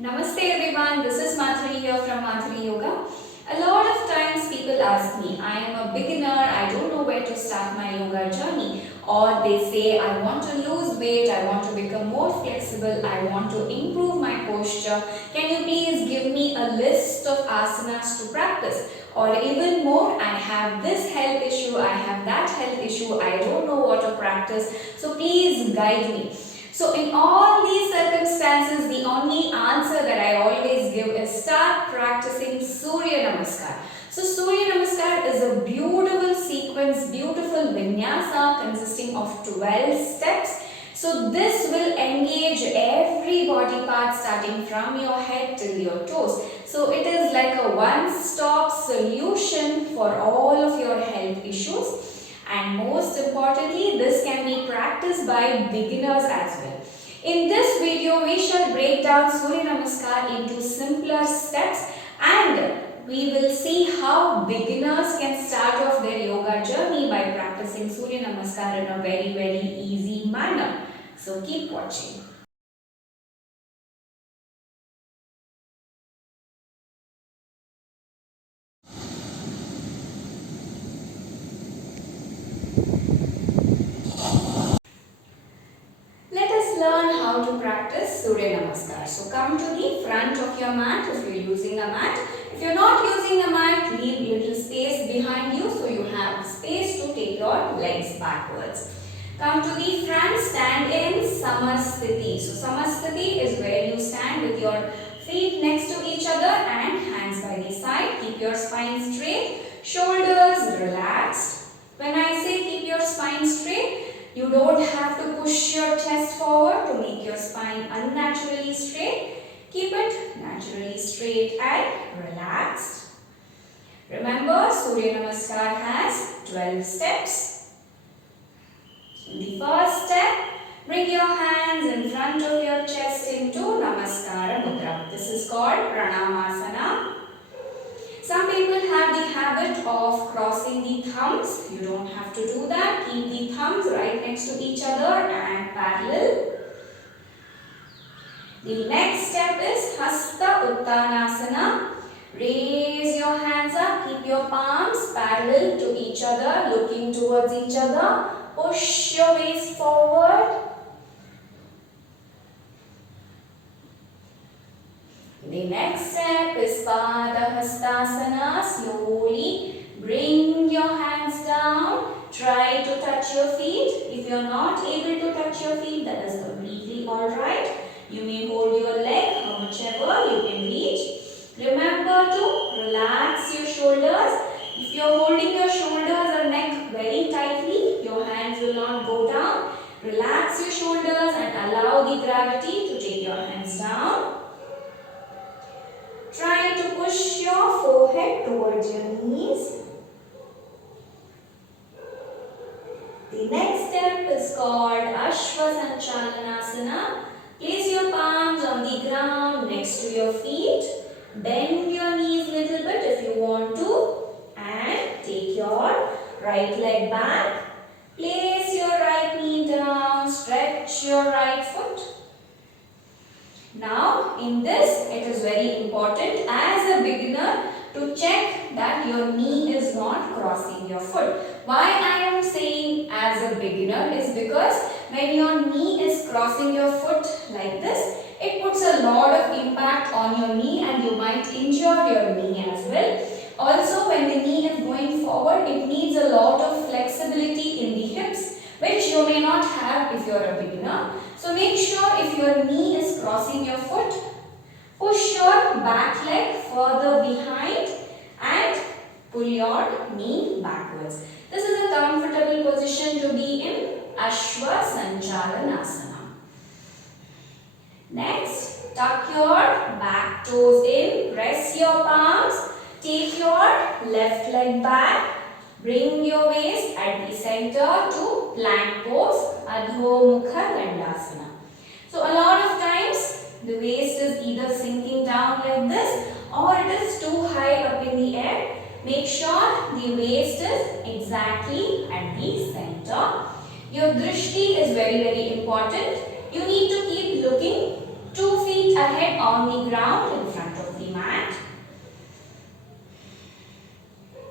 Namaste everyone, this is Madhuri here from Madhuri Yoga. A lot of times people ask me, I am a beginner, I don't know where to start my yoga journey. Or they say, I want to lose weight, I want to become more flexible, I want to improve my posture. Can you please give me a list of asanas to practice? Or even more, I have this health issue, I have that health issue, I don't know what to practice. So please guide me. So in all these circumstances, the only answer that I always give is start practicing Surya Namaskar. So Surya Namaskar is a beautiful sequence, beautiful vinyasa consisting of 12 steps. So this will engage every body part starting from your head till your toes. So it is like a one-stop solution for all of your health issues. And most importantly, this can be practiced by beginners as well. In this video, we shall break down Surya Namaskar into simpler steps and we will see how beginners can start off their yoga journey by practicing Surya Namaskar in a very easy manner. So keep watching. Let us learn how to practice Surya Namaskar. So come to the front of your mat if you are using a mat. If you are not using a mat, leave little space behind you so you have space to take your legs backwards. Come to the front, stand in Samasthiti. So Samasthiti is where you stand with your feet next to each other and hands by the side. Keep your spine straight, shoulders relaxed. When I say keep your spine straight, you don't have to push your chest forward to make your spine unnaturally straight. Keep it naturally straight and relaxed. Remember, Surya Namaskar has 12 steps. In the first step, bring your hands in front of your chest into Namaskara Mudra. This is called Pranamasana. Some people have the habit of crossing the thumbs. You don't have to do that. Keep the thumbs right next to each other and parallel. The next step is Hasta Uttanasana. Raise your hands up. Keep your palms parallel to each other, looking towards each other. Push your waist forward. The next step is Padahastasana. Slowly bring your hands down. Try to touch your feet. If you are not able to touch your feet, that is completely alright. You may hold your leg, whichever you can reach. Remember to relax your shoulders. If you are holding your shoulders or neck very tightly, your hands will not go down. Relax your shoulders and allow the gravity to take your hands down. Try to push your forehead towards your knees. The next step is called Ashwasanchalanasana. Place your palms on the ground next to your feet. Bend your knees a little bit if you want to. And take your right leg back. Place your right knee down. Stretch your right foot. Now, in this, it is very important as a beginner to check that your knee is not crossing your foot. Why I am saying as a beginner is because when your knee is crossing your foot like this, it puts a lot of impact on your knee and you might injure your knee as well. Also, when the knee is going forward, it needs a lot of flexibility in the hips, which you may not have if you are a beginner. So make sure if your knee is crossing your foot, push your back leg further behind and pull your knee backwards. This is a comfortable position to be in, Ashwasanchalanasana. Next, tuck your back toes in, press your palms, take your left leg back. Bring your waist at the center to plank pose, Adho Mukha Dandasana. So a lot of times the waist is either sinking down like this or it is too high up in the air. Make sure the waist is exactly at the center. Your drishti is very important. You need to keep looking 2 feet ahead on the ground in front of the mat.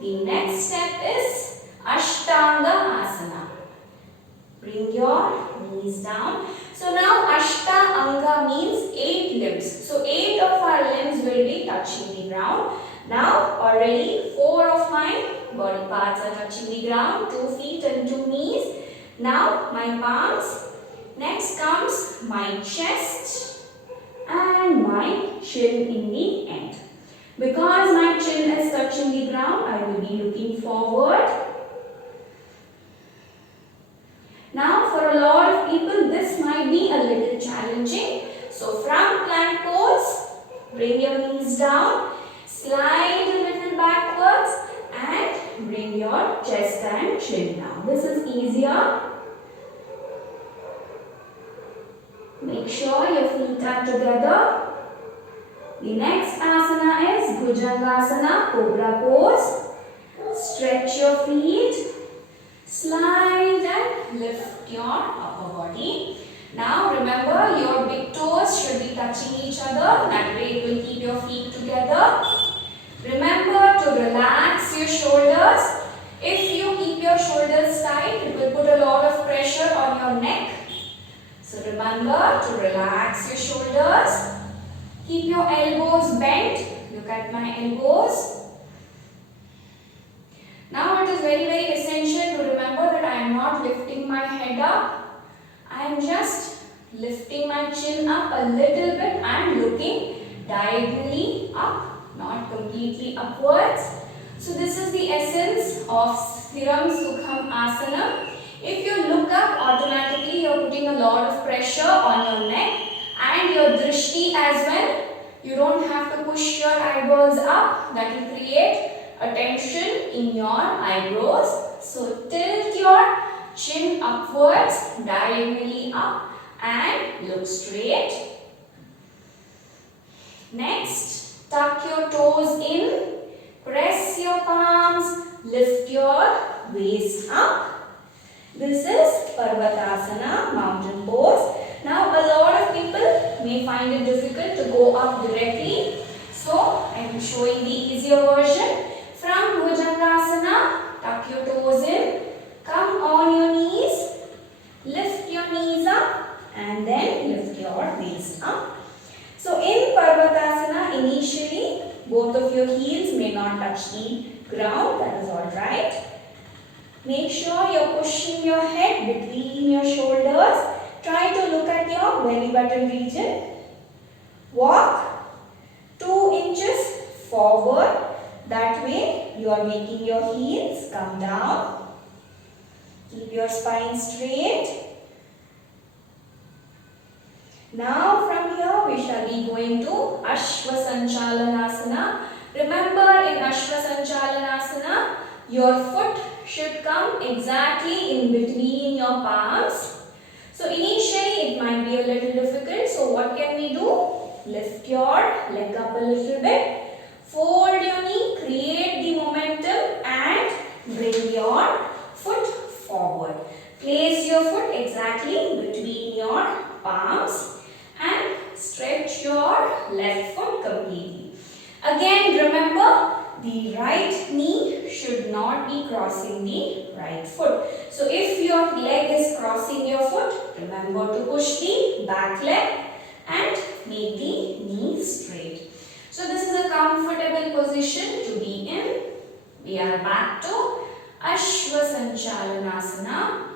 The next step is Ashtanga Asana. Bring your knees down. So now Ashtanga means 8 limbs. So 8 of our limbs will be touching the ground. Now already 4 of my body parts are touching the ground. 2 feet and 2 knees. Now my palms. Next comes my chest and my chin in the end. Because my chin is touching the ground, I will be looking forward. Now for a lot of people this might be a little challenging. So from plank pose, bring your knees down, slide a little backwards and bring your chest and chin down. This is easier. Make sure your feet are together. The next asana is Bhujangasana, Cobra pose. Stretch your feet. Slide and lift your upper body. Now remember your big toes should be touching each other. That way it will keep your feet together. Remember to relax your shoulders. If you keep your shoulders tight, it will put a lot of pressure on your neck. So remember to relax your shoulders. Keep your elbows bent. Look at my elbows. Now it is very essential to remember that I am not lifting my head up. I am just lifting my chin up a little bit and looking diagonally up, not completely upwards. So this is the essence of Sthiram Sukham Asana. If you look up, automatically you are putting a lot of pressure on your neck and your drishti as well. You don't have to push your eyeballs up. That will create a tension in your eyebrows. So tilt your chin upwards, diagonally up and look straight. Next, tuck your toes in, press your palms, lift your waist up. This is Parvatasana, mountain pose. Now a lot of people may find it difficult to go up directly. So I am showing the easier version. From Bhujangasana, tuck your toes in, come on your knees, lift your knees up and then lift your waist up. So in Parvatasana, initially both of your heels may not touch the ground, that is alright. Make sure you are pushing your head between your shoulders. Try to look at your belly button region. Walk 2 inches forward. That way you are making your heels come down. Keep your spine straight. Now from here we shall be going to Ashwa Sanchalanasana. Remember in Ashwa Sanchalanasana, your foot should come exactly in between your palms. So initially it might be a little difficult. So what can we do? Lift your leg up a little bit. Fold your knee, create the momentum and bring your foot forward. Place your foot exactly between your palms and stretch your left foot completely. Again remember, the right knee should not be crossing the right foot. So if your leg is crossing your foot, remember to push the back leg and make the knee straight. So this is a comfortable position to be in. We are back to Ashwa Sanchalanasana.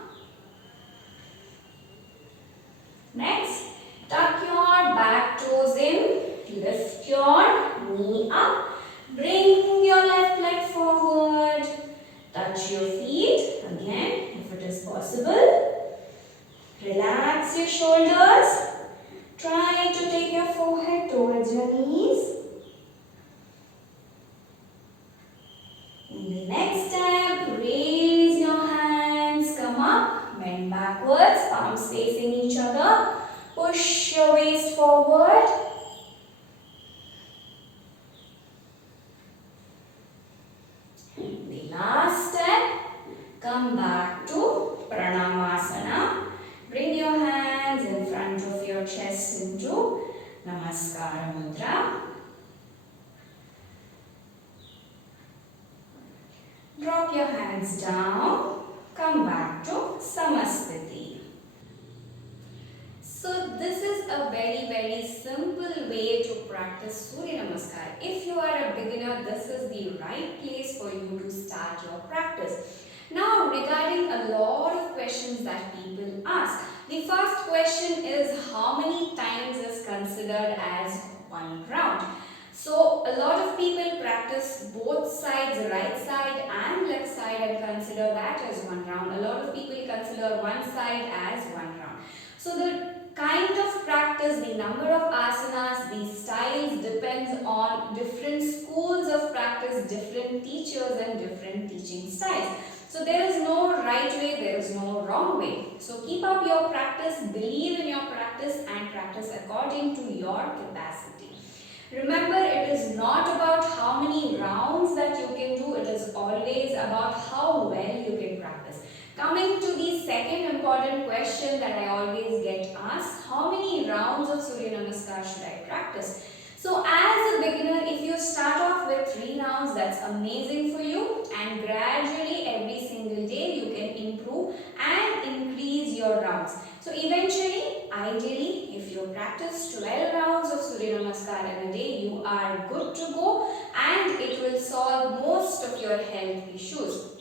Next, tuck your back toes in, lift your knee up, bring your left leg forward, touch your feet again if it is possible. Relax your shoulders. Try to take your forehead towards your knees. In the next step, raise your hands, come up, bend backwards, palms facing each other. Push your waist forward. The last step, come back to Pranamasana. Bring your hands in front of your chest into Namaskara Mudra. Drop your hands down. Come back to Samasthiti. So this is a very simple way to practice Surya Namaskar. If you are a beginner, this is the right place for you to start your practice. Now regarding a lot of questions that people ask. The first question is how many times is considered as one round? So a lot of people practice both sides, right side and left side, and consider that as one round. A lot of people consider one side as one round. So the kind of practice, the number of asanas, the styles depends on different schools of practice, different teachers and different teaching styles. So there is no right way, there is no wrong way. So keep up your practice, believe in your practice and practice according to your capacity. Remember, it is not about how many rounds that you can do, it is always about how well you can practice. Coming to the second important question that I always get asked, how many rounds of Surya Namaskar should I practice? So as a beginner, if you start off with 3 rounds, that's amazing for you, and gradually every single day you can improve and increase your rounds. So eventually, ideally, if you practice 12 rounds of Surya Namaskar in a day, you are good to go and it will solve most of your health issues.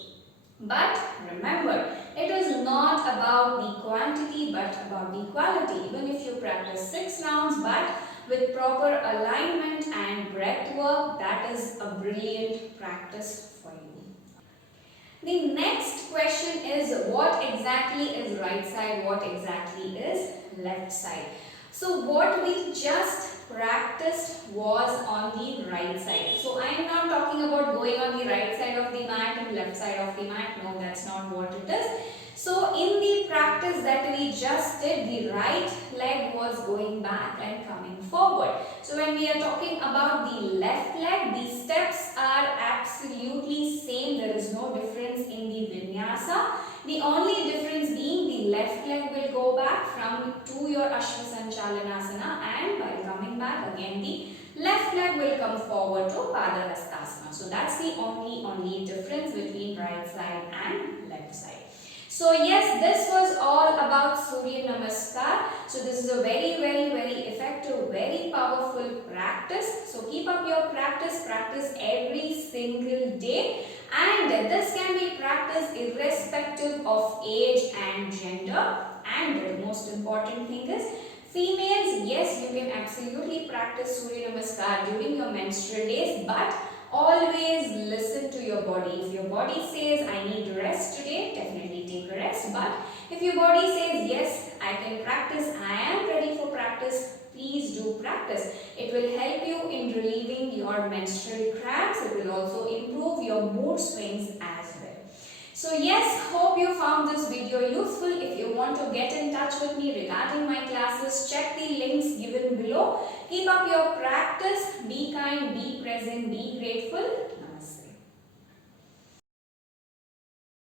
But remember, it is not about the quantity but about the quality. Even if you practice 6 rounds but with proper alignment and breath work, that is a brilliant practice for you. The next question is what exactly is right side, what exactly is left side. So what we just practiced was on the right side. So I am not talking about going on the right side of the mat and left side of the mat. No, that's not what it is. So in the practice that we just did, the right leg was going back and coming forward. So when we are talking about the left leg, the steps are absolutely same. There is no difference in the vinyasa. The only difference being the left leg will go back to your Ashwa Sanchalanasana, and while coming back again the left leg will come forward to Padahastasana. So that's the only difference between right side and left side. So yes, this was all about Surya Namaskar. So this is a very effective, very powerful practice. So keep up your practice every single day. And this can be practiced irrespective of age and gender. And the most important thing is, females, yes, you can absolutely practice Surya Namaskar during your menstrual days, but always listen to your body. If your body says, I need rest today, definitely take a rest. But if your body says, yes, I can practice, I am ready for practice, please do practice. It will help you in relieving your menstrual cramps. It will also improve your mood swings as well. So yes, hope you found this video useful. If you want to get in touch with me regarding my classes, check the links given below. Keep up your practice. Be kind, be present, be grateful.